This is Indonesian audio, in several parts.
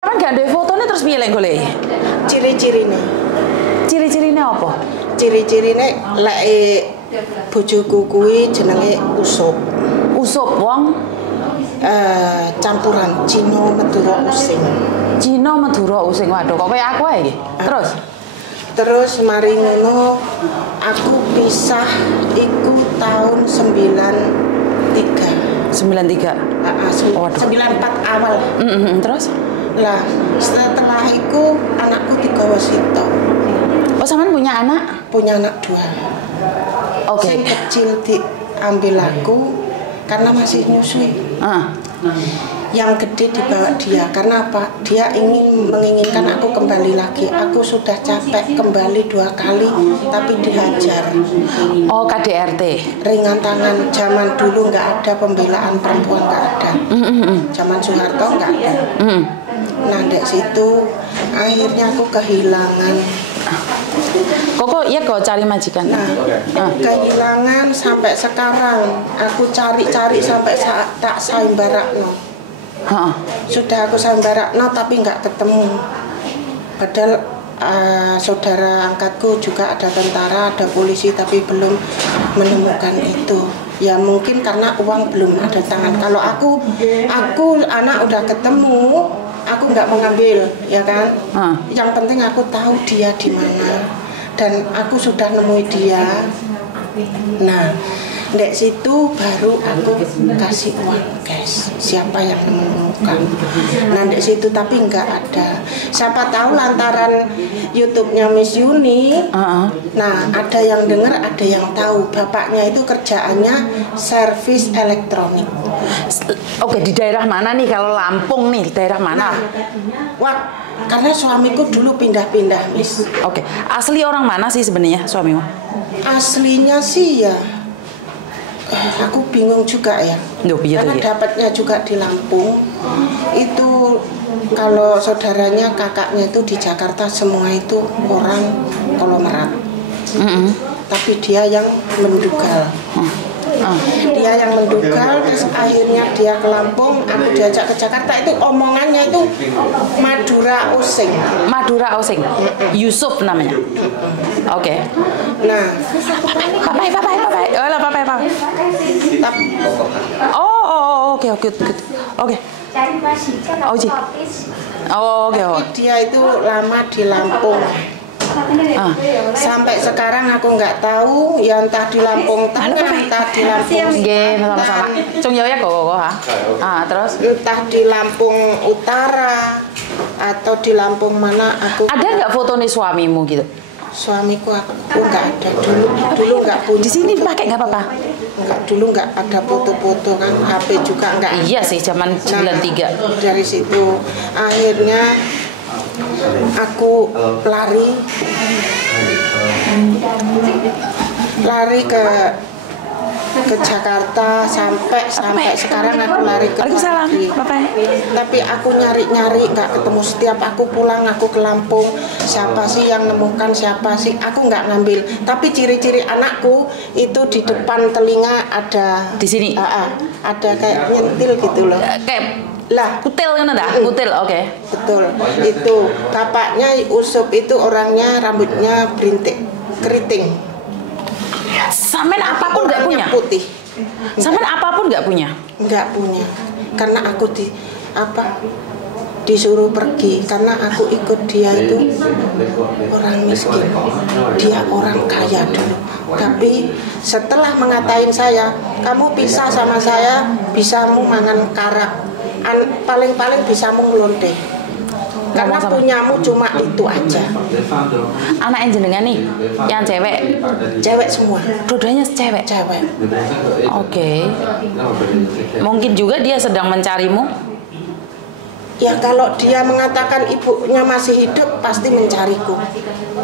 Kan gak ada fotonya terus piye lek golek? Ciri-cirine. Ciri-cirine apa? Ciri-cirine lek bojoku kuwi jenenge Usup. Usup wong Campuran Cina Madura Using. Cina Madura Using. Waduh, kok kayak aku ae iki. Terus mari ngono aku pisah iku tahun 93. 93. Waduh. 94 awal. Terus? Lah, setelah itu anakku digawa sitok. Oh, sampean punya anak? Punya anak 2. Oke. Yang kecil diambil aku karena masih nyusui. Yang gede dibawa dia karena apa? Dia menginginkan aku kembali lagi. Aku sudah capek kembali 2 kali tapi dihajar. Oh, KDRT. Ringan tangan. Zaman dulu nggak ada pembelaan perempuan, nggak ada. Zaman Soeharto nggak ada. Nah dari situ akhirnya aku kehilangan. Kok iya kok cari majikan? Nah, kehilangan sampai sekarang. Aku cari-cari sampai tak saimbarakno. Sudah aku saimbarakno tapi nggak ketemu. Padahal saudara angkatku juga ada tentara, ada polisi tapi belum menemukan itu. Ya mungkin karena uang belum ada tangan. Kalau aku anak udah ketemu, aku nggak mengambil, ya kan? Yang penting aku tahu dia di mana dan aku sudah nemui dia. Nah, dari situ baru aku kasih uang cash. Siapa yang menemukan? Nah, dari situ tapi nggak ada. Siapa tahu lantaran YouTube-nya Miss Yuni. Nah, ada yang dengar, ada yang tahu. Bapaknya itu kerjaannya servis elektronik. Oke, di daerah mana nih? Kalau Lampung nih, daerah mana? Wah, karena suamiku dulu pindah-pindah, Miss. Oke, asli orang mana sih sebenarnya suamimu? Aslinya sih ya. Aku bingung juga ya. Karena dapatnya juga di Lampung. Itu kalau saudaranya, kakaknya itu di Jakarta semua itu orang konglomerat. Tapi dia yang mendugal. Dia yang mendugal, terus akhirnya dia ke Lampung, aku diajak ke Jakarta. Itu omongannya itu Madura Using. Madura Using. Yusuf namanya. Oke. Nah, papai. Oh, oke. Dia itu lama di Lampung. Sampai sekarang aku nggak tahu, ya entah di Lampung Tengah, entah di Lampung sama-sama. Cung ya kok terus entah di Lampung Utara atau di Lampung mana aku. Ada nggak foto nih suamimu gitu? Suamiku aku nggak ada dulu nggak punya. Di sini pakai nggak apa-apa? Nggak, dulu nggak ada foto-foto kan, HP juga nggak. Iya sih, zaman 93. Dari situ akhirnya aku lari ke Jakarta sampai sekarang aku lari ke Bali. Tapi aku nyari nggak ketemu. Setiap aku pulang aku ke Lampung, siapa sih yang nemukan, siapa sih, aku nggak ngambil. Tapi ciri-ciri anakku itu di depan telinga ada di sini. Ada kayak nyentil gitu loh. Kayak kutil kan ada? Kutil, oke. Betul. Itu bapaknya Usup itu orangnya rambutnya berintik, keriting. Sampean apapun nggak punya? Putih. Sampean apapun nggak punya? Nggak punya. Karena aku disuruh pergi karena aku ikut dia itu orang miskin. Dia orang kaya dulu. Tapi setelah mengatain saya, kamu pisah sama saya, bisamu mangan karak. Paling-paling bisamu ngelonte. Karena punyamu cuma itu aja. Anak yang jenengan nih, yang cewek? Cewek semua. Dua-duanya cewek? Cewek. Oke. Mungkin juga dia sedang mencarimu? Ya kalau dia mengatakan ibunya masih hidup, pasti mencariku.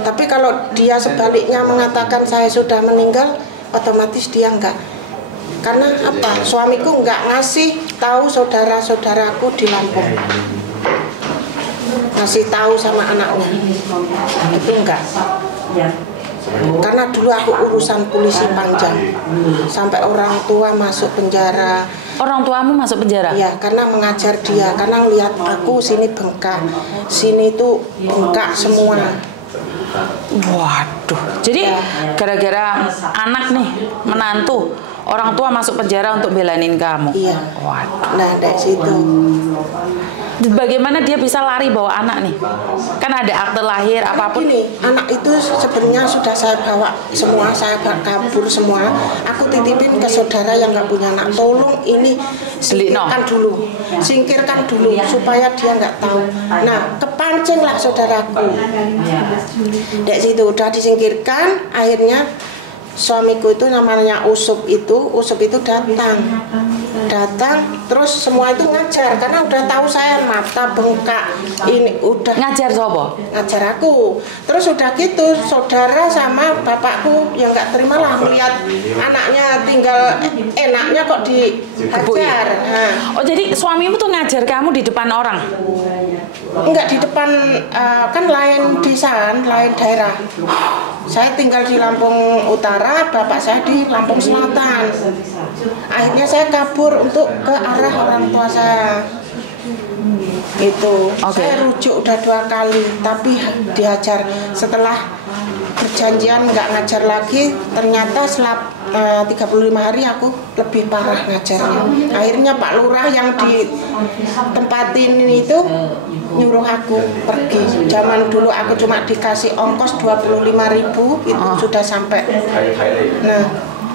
Tapi kalau dia sebaliknya mengatakan saya sudah meninggal, otomatis dia enggak. Karena apa? Suamiku enggak ngasih tahu saudara-saudaraku di Lampung. Ngasih tahu sama anaknya itu enggak. Karena dulu aku urusan polisi panjang, sampai orang tua masuk penjara. Orang tuamu masuk penjara? Iya, karena mengajar dia, karena lihat aku sini bengkak, sini tuh bengkak semua. Waduh, jadi gara-gara anak nih, menantu, orang tua masuk penjara untuk belain kamu? Iya. Waduh. Nah, dari situ. Bagaimana dia bisa lari bawa anak nih? Kan ada akte lahir, apapun. Gini, anak itu sebenarnya sudah saya bawa semua, saya kabur semua. Aku titipin ke saudara yang nggak punya anak. Tolong ini singkirkan dulu supaya dia nggak tahu. Nah, kepancinglah saudaraku. Dari situ udah disingkirkan, akhirnya suamiku itu namanya Usup itu datang terus semua itu ngajar karena udah tahu saya mata bengkak, ini udah ngajar siapa? Ngajar aku. Terus udah gitu saudara sama bapakku yang nggak terima lah melihat anaknya tinggal enaknya kok dihajar. Nah. Oh, jadi suamimu tuh ngajar kamu di depan orang? Enggak, di depan, kan lain desa, lain daerah. Saya tinggal di Lampung Utara, bapak saya di Lampung Selatan. Akhirnya saya kabur untuk ke arah orang tua saya. Itu. Okay. Saya rujuk udah 2 kali, tapi dihajar. Setelah perjanjian nggak ngajar lagi, ternyata setelah 35 hari aku lebih parah ngajarnya. Akhirnya Pak Lurah yang di tempatin itu nyuruh aku pergi. Zaman dulu aku cuma dikasih ongkos 25.000 itu sudah sampai. Nah,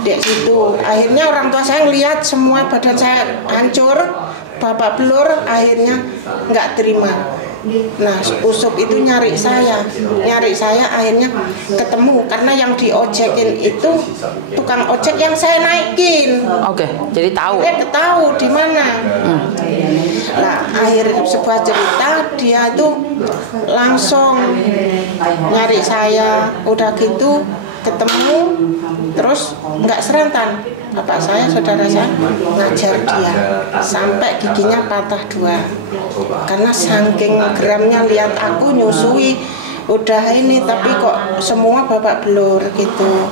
di situ akhirnya orang tua saya ngelihat semua badan saya hancur, babak belur, akhirnya nggak terima. Nah, Usup itu nyari saya akhirnya ketemu karena yang diojekin itu tukang ojek yang saya naikin. Oke, jadi tahu. Tahu di mana. Nah, akhir sebuah cerita dia itu langsung nyari saya, udah gitu ketemu terus nggak serentan. Bapak saya, saudara saya ngajar dia sampai giginya patah 2 karena saking geramnya lihat aku nyusui udah ini tapi kok semua babak belur gitu.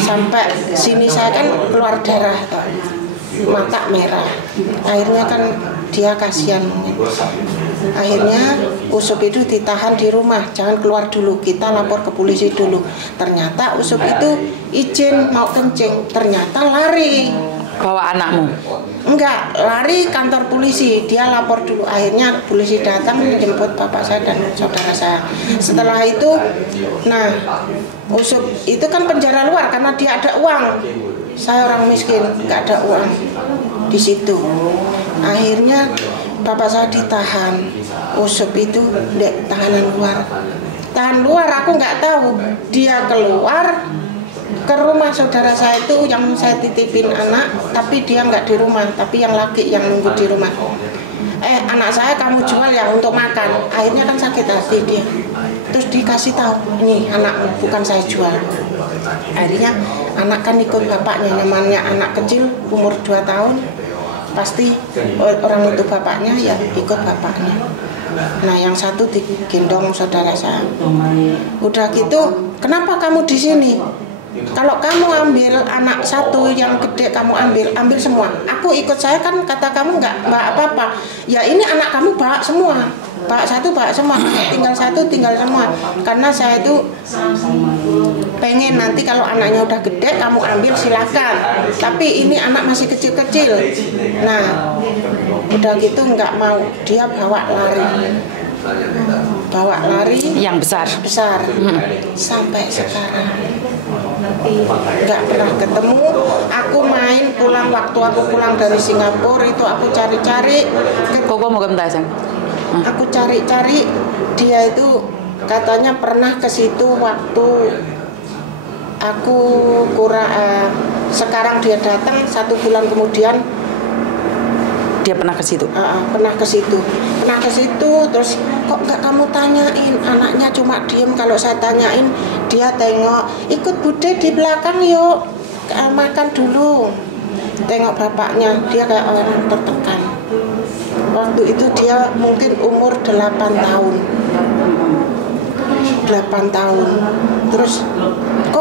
Sampai sini saya kan keluar darah, mata merah. Akhirnya kan dia kasihan. Akhirnya Usup itu ditahan di rumah, jangan keluar dulu, kita lapor ke polisi dulu. Ternyata Usup itu izin mau kencing, ternyata lari. Bawa anakmu? Enggak, lari kantor polisi, dia lapor dulu. Akhirnya polisi datang menjemput bapak saya dan saudara saya. Setelah itu, nah Usup itu kan penjara luar karena dia ada uang. Saya orang miskin, nggak ada uang di situ. Akhirnya bapak saya ditahan. Usup itu tahanan luar. Tahan luar aku nggak tahu. Dia keluar ke rumah saudara saya itu yang saya titipin anak, tapi dia nggak di rumah, tapi yang laki yang nunggu di rumah. Anak saya kamu jual ya untuk makan. Akhirnya kan sakit hati dia. Terus dikasih tahu, ini anakmu bukan saya jual. Akhirnya anak kan ikut bapaknya, namanya anak kecil umur 2 tahun. Pasti orang itu bapaknya ya ikut bapaknya. Nah, yang satu digendong saudara saya. Udah gitu, kenapa kamu di sini? Kalau kamu ambil anak satu yang gede, kamu ambil semua. Aku ikut saya kan kata kamu nggak apa-apa. Ya ini anak kamu bawa semua, bawa satu bawa semua, tinggal satu tinggal semua. Karena saya itu pengen nanti kalau anaknya udah gede kamu ambil silakan. Tapi ini anak masih kecil-kecil. Nah, udah gitu nggak mau, dia bawa lari yang besar sampai sekarang nggak pernah ketemu. Aku main pulang, waktu aku pulang dari Singapura itu aku cari-cari. Aku cari-cari dia itu katanya pernah ke situ waktu aku sekarang dia datang 1 bulan kemudian. Dia pernah ke situ? Pernah ke situ, terus kok nggak kamu tanyain, anaknya cuma diem. Kalau saya tanyain dia tengok, ikut Bude di belakang yuk, makan dulu. Tengok bapaknya, dia kayak orang tertekan. Waktu itu dia mungkin umur 8 tahun. Terus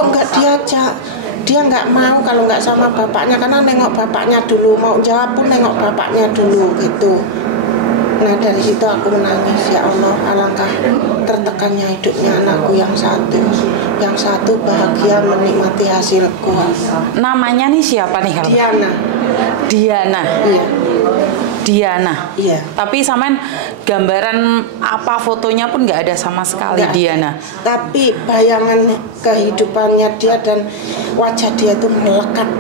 nggak diajak, dia nggak mau kalau nggak sama bapaknya, karena nengok bapaknya dulu, mau jawab pun nengok bapaknya dulu gitu. Nah dari situ aku menangis, ya Allah, alangkah tertekannya hidupnya anakku yang satu bahagia menikmati hasilku. Namanya nih siapa nih kalau? Diana. Diana. Iya. Diana. Iya. Tapi samain gambaran apa fotonya pun nggak ada sama sekali. Nggak. Diana. Tapi bayangan kehidupannya dia dan wajah dia itu melekat.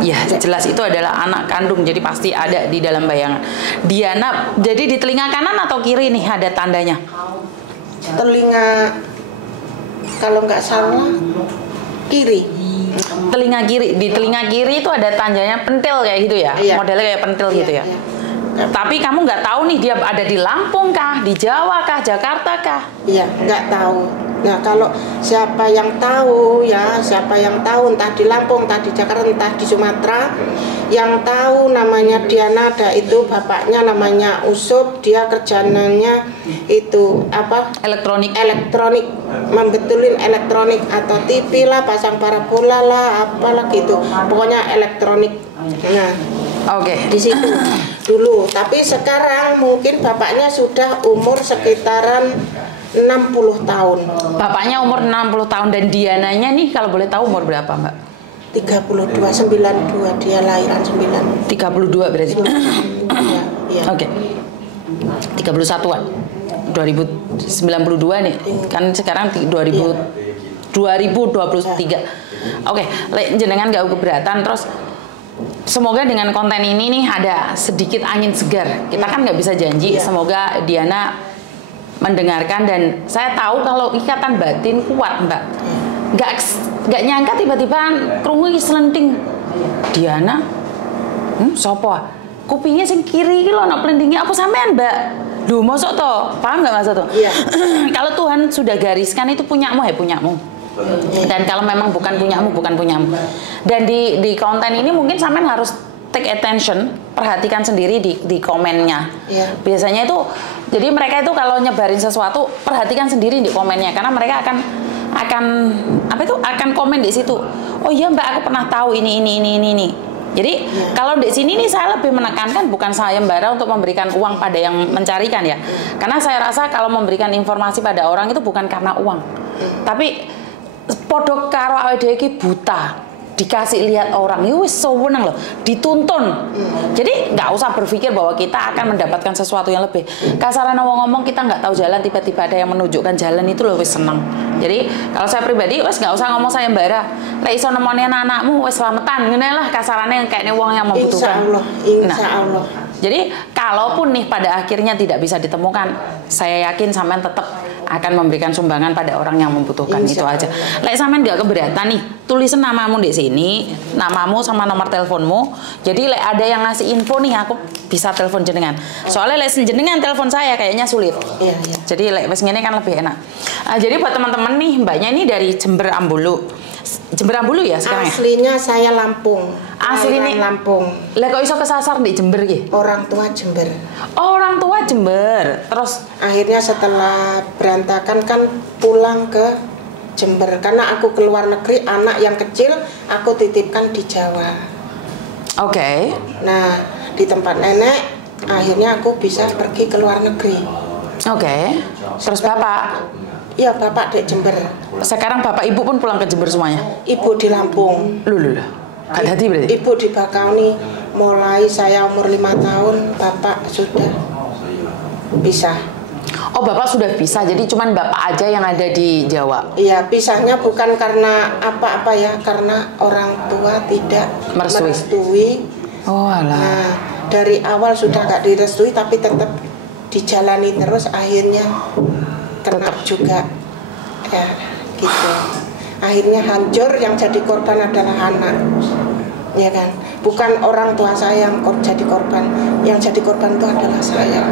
Ya jelas itu adalah anak kandung, jadi pasti ada di dalam bayangan. Diana, jadi di telinga kanan atau kiri nih ada tandanya? Telinga, kalau nggak salah kiri. Telinga kiri, di telinga kiri itu ada tandanya pentil kayak gitu ya? Iya. Modelnya kayak pentil Iya, gitu ya? iya. Tapi kamu nggak tahu nih dia ada di Lampung kah, di Jawa kah, Jakarta kah? Iya, nggak tahu. Nah kalau siapa yang tahu ya, siapa yang tahu entah di Lampung, entah di Jakarta, entah di Sumatera, yang tahu namanya Diana, ada itu bapaknya namanya Usup, dia kerjaannya itu apa? Elektronik. Elektronik, membetulin elektronik atau TV lah, pasang parabola lah, apalah gitu. Pokoknya elektronik. Nah, Oke. di situ dulu. Tapi sekarang mungkin bapaknya sudah umur sekitaran 60 tahun. Bapaknya umur 60 tahun dan Diananya nih kalau boleh tahu umur berapa, Mbak? 32, 92, dia lahiran 9. 32 berarti. Iya, iya. Oke. 31-an. 2092 nih. Kan sekarang 2023. Oke, jenengan gak keberatan terus semoga dengan konten ini nih ada sedikit angin segar. Kita kan nggak bisa janji. Semoga Diana mendengarkan dan saya tahu kalau ikatan batin kuat, Mbak. Nggak nyangka tiba-tiba krungu selenting. Diana, sopo? Kupingnya sing kiri iki lho ana plendingnya apa sampean, Mbak? Duh, mosok to? Paham nggak maksud tuh? Iya. Kalau Tuhan sudah gariskan itu punyamu ya punyamu. Dan kalau memang bukan punyamu, bukan punyamu. Dan di konten ini mungkin sampean harus take attention, perhatikan sendiri di komennya. Yeah. Biasanya itu, jadi mereka itu kalau nyebarin sesuatu, perhatikan sendiri di komennya, karena mereka akan komen di situ. Oh iya Mbak, aku pernah tahu ini. Jadi kalau di sini nih saya lebih menekankan bukan sayembara untuk memberikan uang pada yang mencarikan ya, karena saya rasa kalau memberikan informasi pada orang itu bukan karena uang, tapi podok karo awake dhewe iki buta. Dikasih lihat orang, ya wis sewenang loh, dituntun. Jadi nggak usah berpikir bahwa kita akan mendapatkan sesuatu yang lebih. Kasaran ngomong kita nggak tahu jalan, tiba-tiba ada yang menunjukkan jalan itu loh, wis seneng. Jadi kalau saya pribadi, wis nggak usah ngomong sayembara. Lek iso nemoni anakmu, wis selametan. Ngene lah kasarannya kayaknya uang yang membutuhkan. Insya Allah. Jadi kalaupun nih pada akhirnya tidak bisa ditemukan, saya yakin sampean tetap akan memberikan sumbangan pada orang yang membutuhkan. Itu aja. Lek sampean nggak keberatan nih, tulisin namamu di sini, namamu sama nomor teleponmu. Jadi lek ada yang ngasih info nih, aku bisa telepon jenengan. Soalnya lek jenengan telepon saya kayaknya sulit. Iya. Jadi lek wes ngene kan lebih enak. Jadi buat teman-teman nih, mbaknya ini dari Jember Ambulu. Jember Ambulu ya sekarang ya? Aslinya saya Lampung. Aslinya Lampung. Lah kok iso kesasar di Jember ki? Orang tua Jember. Oh, orang tua Jember. Terus akhirnya setelah berantakan kan pulang ke Jember karena aku keluar negeri, anak yang kecil aku titipkan di Jawa. Oke. Nah, di tempat nenek akhirnya aku bisa pergi ke luar negeri. Oke. Terus Bapak? Iya, Bapak di Jember. Sekarang Bapak Ibu pun pulang ke Jember semuanya? Ibu di Lampung. Loh. Gak hati berarti? Ibu di Bakauni. Mulai saya umur 5 tahun, Bapak sudah pisah. Oh, Bapak sudah pisah, jadi cuman Bapak aja yang ada di Jawa? Iya, pisahnya bukan karena apa-apa ya, karena orang tua tidak merestui. Oh alah. Nah, dari awal sudah gak direstui tapi tetap dijalani terus, akhirnya kena juga ya gitu. Akhirnya hancur, yang jadi korban adalah anak, ya kan, bukan orang tua saya yang jadi korban. Yang jadi korban itu adalah saya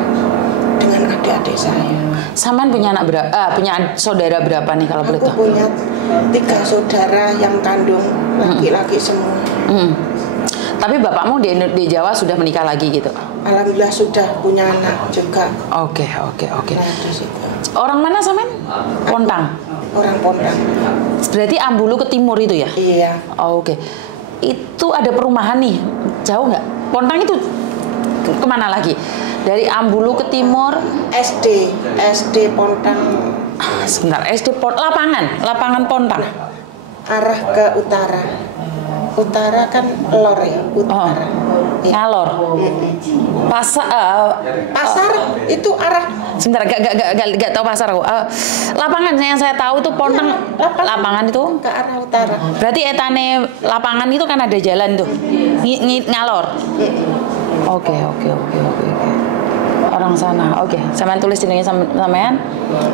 dengan adik-adik saya. Sampean punya anak berapa? Punya saudara berapa nih kalau boleh tahu? Aku punya 3 saudara yang kandung, laki-laki semua. Tapi bapakmu di Jawa sudah menikah lagi gitu? Alhamdulillah sudah punya anak juga. Oke. Nah, di situ. Orang mana Samen? Pontang. Orang Pontang. Berarti Ambulu ke timur itu ya? Iya. Oh, oke. Itu ada perumahan nih, jauh nggak? Pontang itu kemana lagi? Dari Ambulu ke timur? SD Pontang. Sebentar, lapangan Pontang. Arah ke utara. Utara kan lor ya, utara. Ngalor. Pasar itu arah. Sebentar, gak tahu pasar aku. Lapangan yang saya tahu itu Pontang. Lapangan itu ke arah utara. Berarti etane lapangan itu kan ada jalan tuh. Ngalor. Oke. Orang sana. Oke, sampean tulis jenenge sampean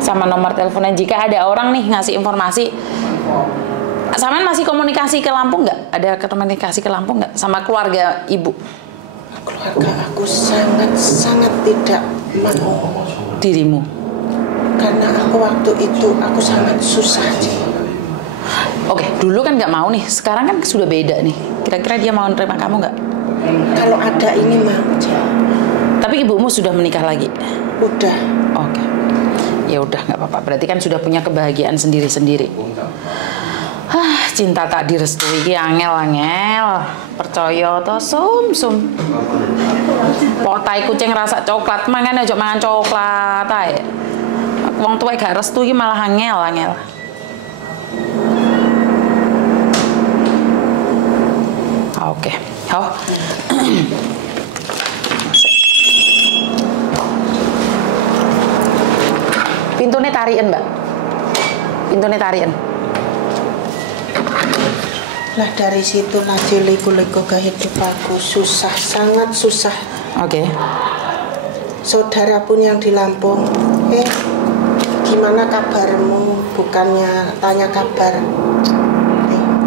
sama nomor teleponnya jika ada orang nih ngasih informasi. Sampean masih komunikasi ke Lampung nggak? Ada komunikasi ke Lampung nggak sama keluarga ibu? Keluarga aku sangat tidak mau. Dirimu? Karena aku waktu itu aku sangat susah. Oke, dulu kan nggak mau nih. Sekarang kan sudah beda nih. Kira-kira dia mau nerima kamu nggak? Kalau ada ini mau. Tapi ibumu sudah menikah lagi? Udah. Oke. Ya udah nggak apa-apa. Berarti kan sudah punya kebahagiaan sendiri-sendiri. Cinta tak direstui iki angel. Percaya to sum. Potai kucing rasa coklat, mangan aja mangan coklat ae. Wong tuwa gak restu iki malah angel. Oke. Oh. Pintune tarian, Mbak. Pintune tarian. Lah dari situ lagi liku-liku kehidupanku susah, sangat susah. Oke. Saudara pun yang di Lampung, gimana kabarmu? Bukannya tanya kabar.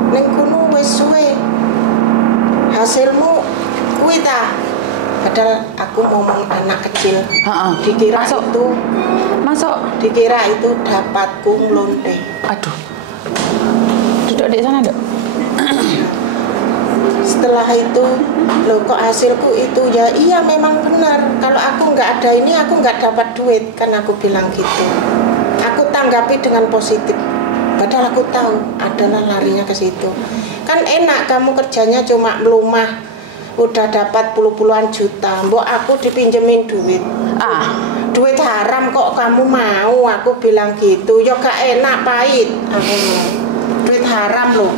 Ning kono wis suwe. Hasilmu kuwi ta? Padahal aku ngomong anak kecil. Dikira Masuk. Dikira itu dapatku nglonte. Aduh. Duduk di sana, Dok. Setelah itu, loh kok hasilku itu ya iya memang benar. Kalau aku nggak ada ini aku nggak dapat duit, kan aku bilang gitu. Aku tanggapi dengan positif. Padahal aku tahu adalah larinya ke situ. Kan enak kamu kerjanya cuma melumah, udah dapat puluhan juta. Mbok aku dipinjemin duit. Duit haram kok kamu mau? Aku bilang gitu. Ya gak enak, pahit. Duit haram loh.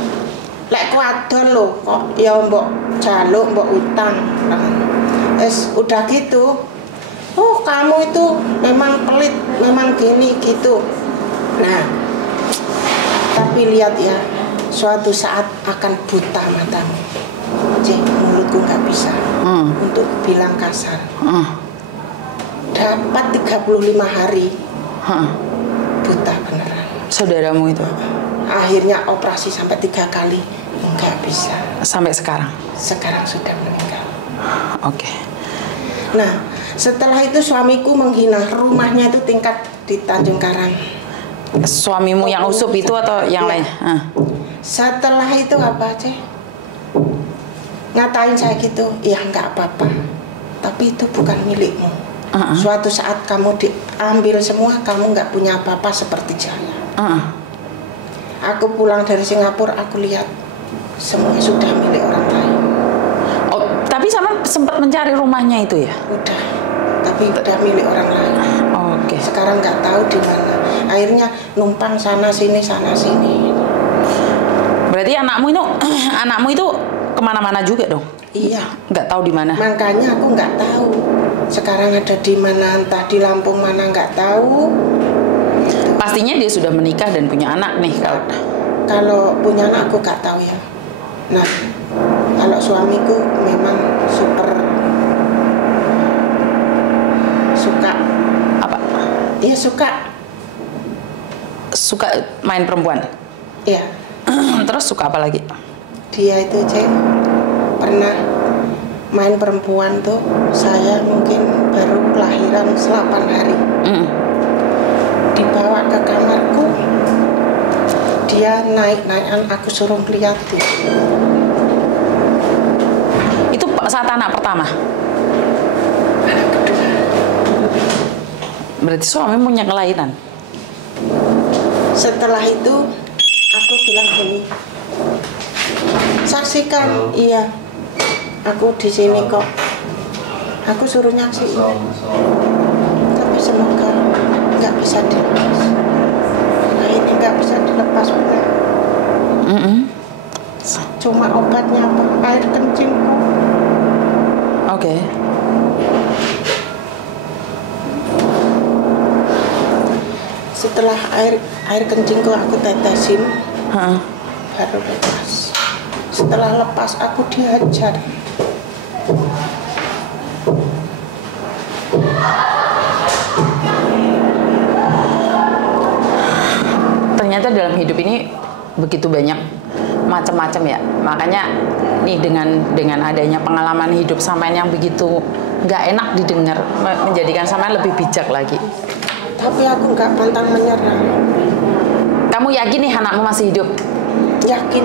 Lek kuadon loh kok ya mbok jaluk mbok utang. Udah gitu. Oh kamu itu memang pelit, memang gini gitu. Nah, tapi lihat ya, suatu saat akan buta matamu. Mulutku nggak bisa untuk bilang kasar. Dapat 35 hari buta beneran. Saudaramu itu? Akhirnya operasi sampai 3 kali. Nggak bisa. Sampai sekarang? Sekarang sudah meninggal. Oke. Nah, setelah itu suamiku menghina. Rumahnya itu tingkat di Tanjung Karang. Suamimu yang usup itu atau yang lain? Setelah itu apa aja? Ngatain saya gitu, ya nggak apa-apa. Tapi itu bukan milikmu. Suatu saat kamu diambil semua, kamu nggak punya apa-apa seperti saya. Aku pulang dari Singapura, aku lihat semua sudah milik orang lain. Oh, tapi sama sempat mencari rumahnya itu ya? Udah, tapi udah milik orang lain. Oke. Sekarang nggak tahu di mana. Akhirnya numpang sana sini. Berarti anakmu itu kemana-mana juga dong? Iya. Nggak tahu di mana? Makanya aku nggak tahu. Sekarang ada di mana, entah di Lampung mana nggak tahu. Pastinya dia sudah menikah dan punya anak nih Kalau punya anak aku nggak tahu ya. Nah, kalau suamiku memang super suka apa? Dia suka main perempuan. Iya. Terus suka apa lagi? Dia itu pernah main perempuan tuh. Saya mungkin baru kelahiran 8 hari. Dibawa ke kamarku. Dia naik-naikan, aku suruh lihat tuh. Itu saat anak pertama? Anak kedua. Berarti suami punya kelainan? Setelah itu aku bilang gini, saksikan, iya, aku di sini kok. Aku suruh nyaksiin, tapi semoga nggak bisa dilepas. Nah ini nggak bisa dilepas benar. Cuma obatnya apa? Air kencingku. Oke. Setelah air kencingku aku tetesin, baru lepas. Setelah lepas aku dihajar. Ternyata dalam hidup ini begitu banyak macam-macam ya. Makanya nih dengan adanya pengalaman hidup sampean yang begitu nggak enak didengar, menjadikan sampean lebih bijak lagi. Tapi aku nggak pantang menyerah. Kamu yakin nih anakmu masih hidup? Yakin.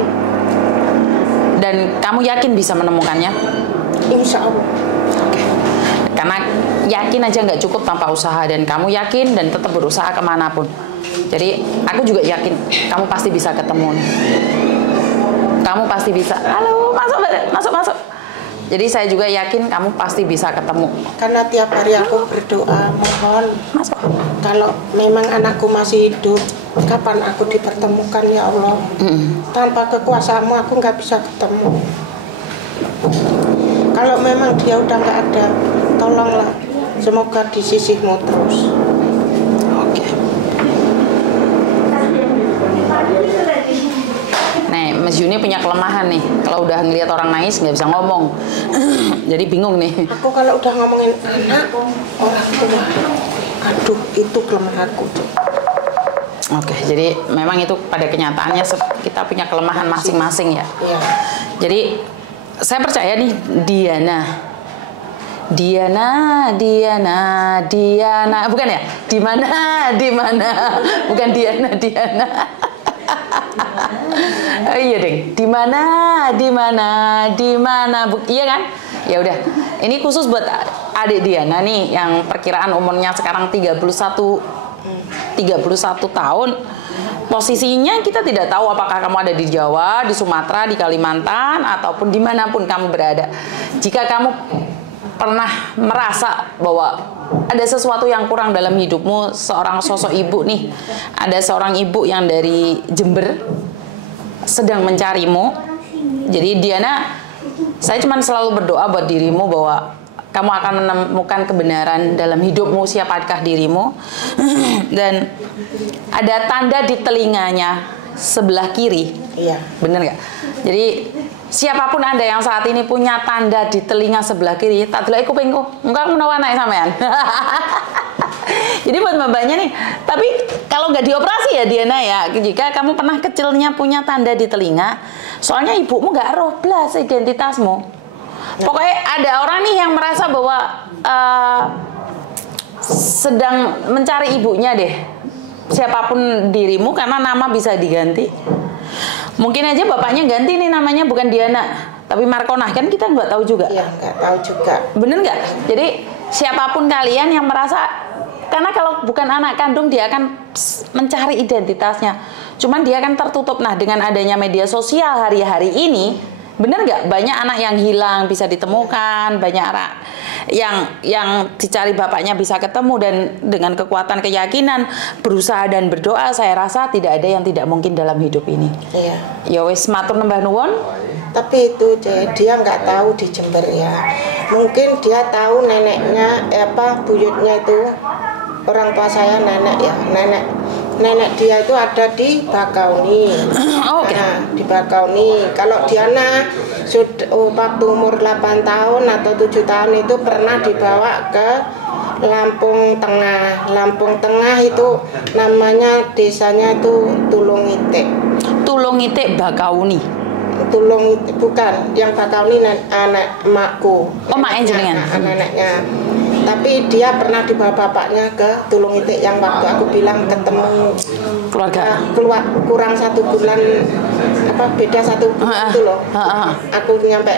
Dan kamu yakin bisa menemukannya? Insya Allah. Oke. Karena yakin aja nggak cukup tanpa usaha, dan kamu yakin dan tetap berusaha kemanapun. Jadi aku juga yakin kamu pasti bisa ketemu nih. Kamu pasti bisa. Halo, masuk. Jadi saya juga yakin kamu pasti bisa ketemu. Karena tiap hari aku berdoa, mohon Masuk. kalau memang anakku masih hidup, kapan aku dipertemukan ya Allah. Tanpa kekuasaanmu aku nggak bisa ketemu. Kalau memang dia udah nggak ada, tolonglah, semoga di sisimu terus. Oke. Nih, Mas Juni punya kelemahan nih. Kalau udah ngelihat orang nangis nggak bisa ngomong. Jadi bingung nih. Aku kalau udah ngomongin anak, orang tua, aduh itu kelemahanku. Oke, jadi memang itu pada kenyataannya kita punya kelemahan masing-masing ya. Iya. Jadi saya percaya nih Diana, bukan ya? Di mana? Bukan Diana. Oh, iya deh. Di mana? Iya kan? Ya udah. Ini khusus buat adik Diana nih yang perkiraan umurnya sekarang 31 tahun. Posisinya kita tidak tahu apakah kamu ada di Jawa, di Sumatera, di Kalimantan, ataupun dimanapun kamu berada. Jika kamu pernah merasa bahwa ada sesuatu yang kurang dalam hidupmu, seorang sosok ibu nih, ada seorang ibu yang dari Jember sedang mencarimu. Jadi Diana, saya cuma selalu berdoa buat dirimu bahwa kamu akan menemukan kebenaran dalam hidupmu, siapakah dirimu. Dan ada tanda di telinganya sebelah kiri. Iya. Bener nggak? Jadi siapapun Anda yang saat ini punya tanda di telinga sebelah kiri, tak delok kupingku, enggak menawa naik sampean. Jadi buat mbaknya nih, tapi kalau nggak dioperasi ya Diana ya, jika kamu pernah kecilnya punya tanda di telinga, soalnya ibumu nggak roh blas identitasmu. Pokoknya ada orang nih yang merasa bahwa sedang mencari ibunya deh. Siapapun dirimu, karena nama bisa diganti. Mungkin aja bapaknya ganti nih namanya bukan Diana, tapi Markonah, kan kita nggak tahu juga. Iya, nggak tahu juga. Bener nggak? Jadi siapapun kalian yang merasa, karena kalau bukan anak kandung dia akan mencari identitasnya. Cuman dia akan tertutup. Nah, dengan adanya media sosial hari-hari ini, bener nggak? Banyak anak yang hilang bisa ditemukan, banyak anak yang dicari bapaknya bisa ketemu, dan dengan kekuatan keyakinan, berusaha dan berdoa, saya rasa tidak ada yang tidak mungkin dalam hidup ini. Iya. Ya wis, matur nembah nuwun. Tapi itu dia nggak tahu di Jember ya. Mungkin dia tahu neneknya, buyutnya itu orang tua saya nenek ya, nenek dia itu ada di Bakauni. Oh, okay. Nah, di Bakauni. Kalau Diana sudah waktu umur 8 tahun atau 7 tahun itu pernah dibawa ke Lampung Tengah. Lampung Tengah itu namanya desanya itu Tulungitik. Tulungitik Bakauni. Bukan, yang Bakauni anak emakku. Oh, mak jenengan. Neneknya. Tapi dia pernah dibawa bapaknya ke Tulungitik yang waktu aku bilang ketemu keluarga. Kurang 1 bulan, beda 1 bulan itu loh. Aku nyampe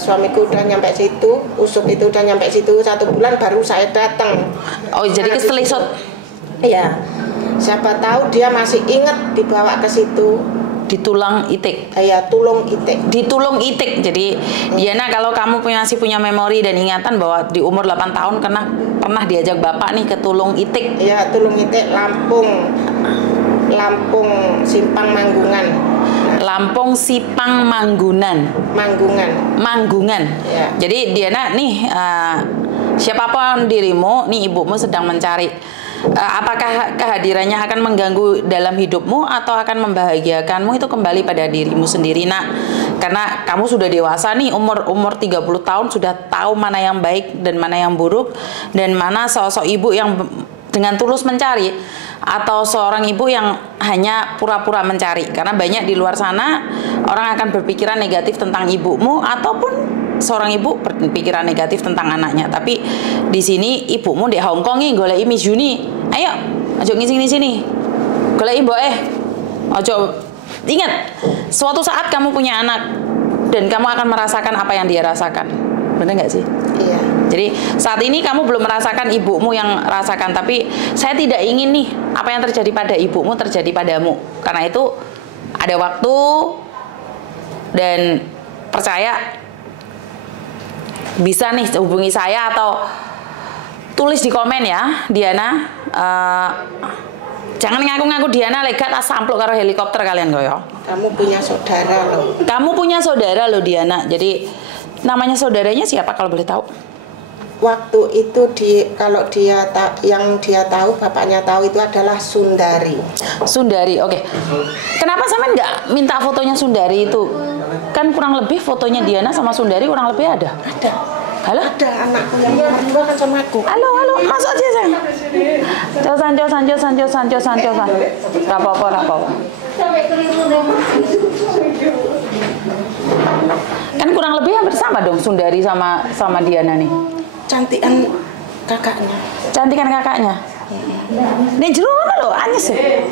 suamiku udah nyampe situ, usuk itu udah nyampe situ 1 bulan baru saya datang. Oh, jadi keselisut. Iya. Siapa tahu dia masih ingat dibawa ke situ. Di Tulang Itik. Ya, Tulung Itik. Di Tulung Itik. Jadi Diana, kalau kamu masih punya memori dan ingatan bahwa di umur 8 tahun pernah diajak bapak nih ke Tulung Itik. Ya, Tulung Itik, Lampung Simpang Manggungan. Lampung Sipang Manggunan. Manggungan. Ya. Jadi Diana nih, siapapun dirimu, nih ibumu sedang mencari. Apakah kehadirannya akan mengganggu dalam hidupmu atau akan membahagiakanmu, itu kembali pada dirimu sendiri, nak. Karena kamu sudah dewasa nih, umur 30 tahun, sudah tahu mana yang baik dan mana yang buruk, dan mana sosok ibu yang dengan tulus mencari atau seorang ibu yang hanya pura-pura mencari. Karena banyak di luar sana orang akan berpikiran negatif tentang ibumu, ataupun seorang ibu berpikiran negatif tentang anaknya. Tapi di sini ibumu di Hong Kong nih golek Miss Juni. Ayo, ayo ngisi sini. Golek ibu Ojo. Ingat, suatu saat kamu punya anak dan kamu akan merasakan apa yang dia rasakan. Benar nggak sih? Iya. Jadi saat ini kamu belum merasakan ibumu yang rasakan, tapi saya tidak ingin nih apa yang terjadi pada ibumu terjadi padamu. Karena itu ada waktu, dan percaya bisa nih hubungi saya atau tulis di komen ya, Diana. Jangan ngaku-ngaku Diana legat tas ampluk karo helikopter kalian koyo. Kamu punya saudara loh. Kamu punya saudara loh, Diana. Jadi namanya saudaranya siapa kalau boleh tahu? Waktu itu kalau yang dia tahu, bapaknya tahu, itu adalah Sundari. Sundari, oke. Kenapa sampean nggak minta fotonya Sundari itu? Kan kurang lebih fotonya Diana sama Sundari kurang lebih ada. Ada. Halo? Ada anakku yang berdua kan sama aku. Halo, masuk aja sayang. Sanjo. Rapopo. Kan kurang lebih hampir sama dong Sundari sama Diana nih. Cantikan kakaknya. Cantikan kakaknya. Nih jero lho, anyes ya.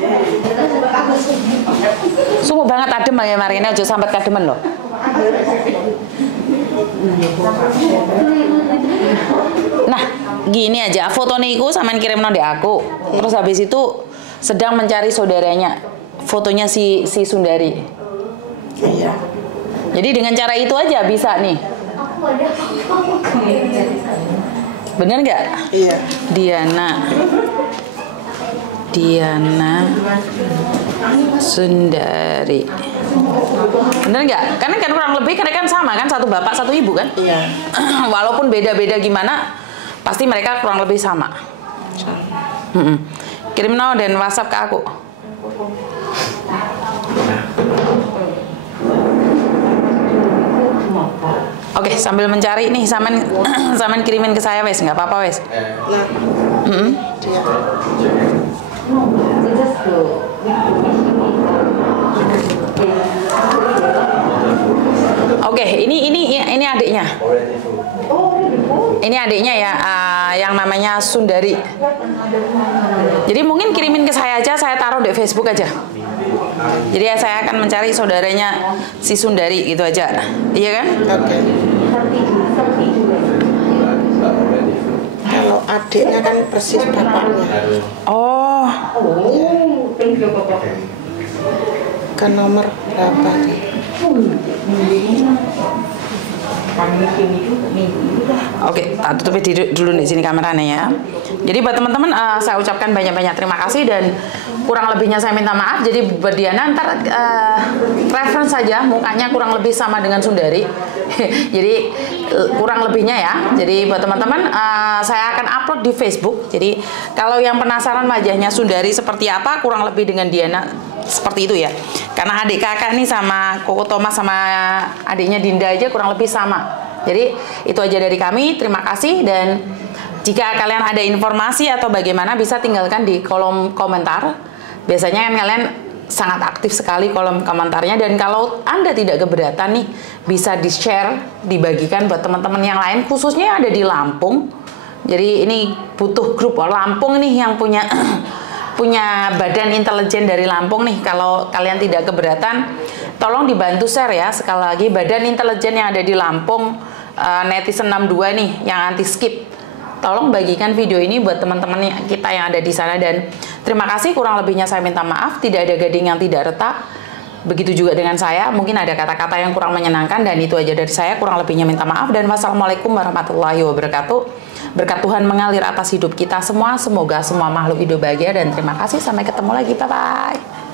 Sungguh banget adem ya marine, aja sambat kademen lho. Nah, gini aja, foto niku sampean kirim nang aku. Terus habis itu sedang mencari saudaranya. Fotonya si Sundari. Iya. Jadi dengan cara itu aja bisa nih. Bener nggak? Iya. Diana Sundari. Bener nggak? Karena kan kurang lebih kan sama kan, satu bapak satu ibu kan? Iya. Walaupun beda-beda gimana, pasti mereka kurang lebih sama. Kirim no dan WhatsApp ke aku. Oke, sambil mencari nih, saman kirimin ke saya wes, nggak apa-apa wes. Nah. Oke, ini adiknya. Ini adiknya ya, yang namanya Sundari. Jadi mungkin kirimin ke saya aja, saya taruh di Facebook aja. Jadi saya akan mencari saudaranya si Sundari gitu aja. Iya kan? Oke. Kalau adiknya kan persis bapaknya. Oh. Ke nomor berapa nih? Oke, tak tutupi dulu di sini kameranya ya. Jadi buat teman-teman, saya ucapkan banyak-banyak terima kasih dan kurang lebihnya saya minta maaf. Jadi buat Diana ntar reference saja, mukanya kurang lebih sama dengan Sundari. Jadi kurang lebihnya ya. Jadi buat teman-teman, saya akan upload di Facebook. Jadi kalau yang penasaran wajahnya Sundari seperti apa, kurang lebih dengan Diana seperti itu ya. Karena adik kakak nih sama Koko Thomas sama adiknya Dinda aja kurang lebih sama. Jadi itu aja dari kami. Terima kasih, dan jika kalian ada informasi atau bagaimana bisa tinggalkan di kolom komentar. Biasanya kan kalian sangat aktif sekali kolom komentarnya, dan kalau Anda tidak keberatan nih bisa di-share, dibagikan buat teman-teman yang lain, khususnya yang ada di Lampung. Jadi ini butuh grup Lampung nih yang punya badan intelijen dari Lampung nih. Kalau kalian tidak keberatan, tolong dibantu share ya. Sekali lagi, badan intelijen yang ada di Lampung, netizen 62 nih yang anti skip. tolong bagikan video ini buat teman-teman kita yang ada di sana. Dan terima kasih, kurang lebihnya saya minta maaf. Tidak ada gading yang tidak retak. Begitu juga dengan saya, mungkin ada kata-kata yang kurang menyenangkan, dan itu aja dari saya. Kurang lebihnya minta maaf, dan wassalamualaikum warahmatullahi wabarakatuh. Berkat Tuhan mengalir atas hidup kita semua. Semoga semua makhluk hidup bahagia, dan terima kasih. Sampai ketemu lagi. Bye-bye.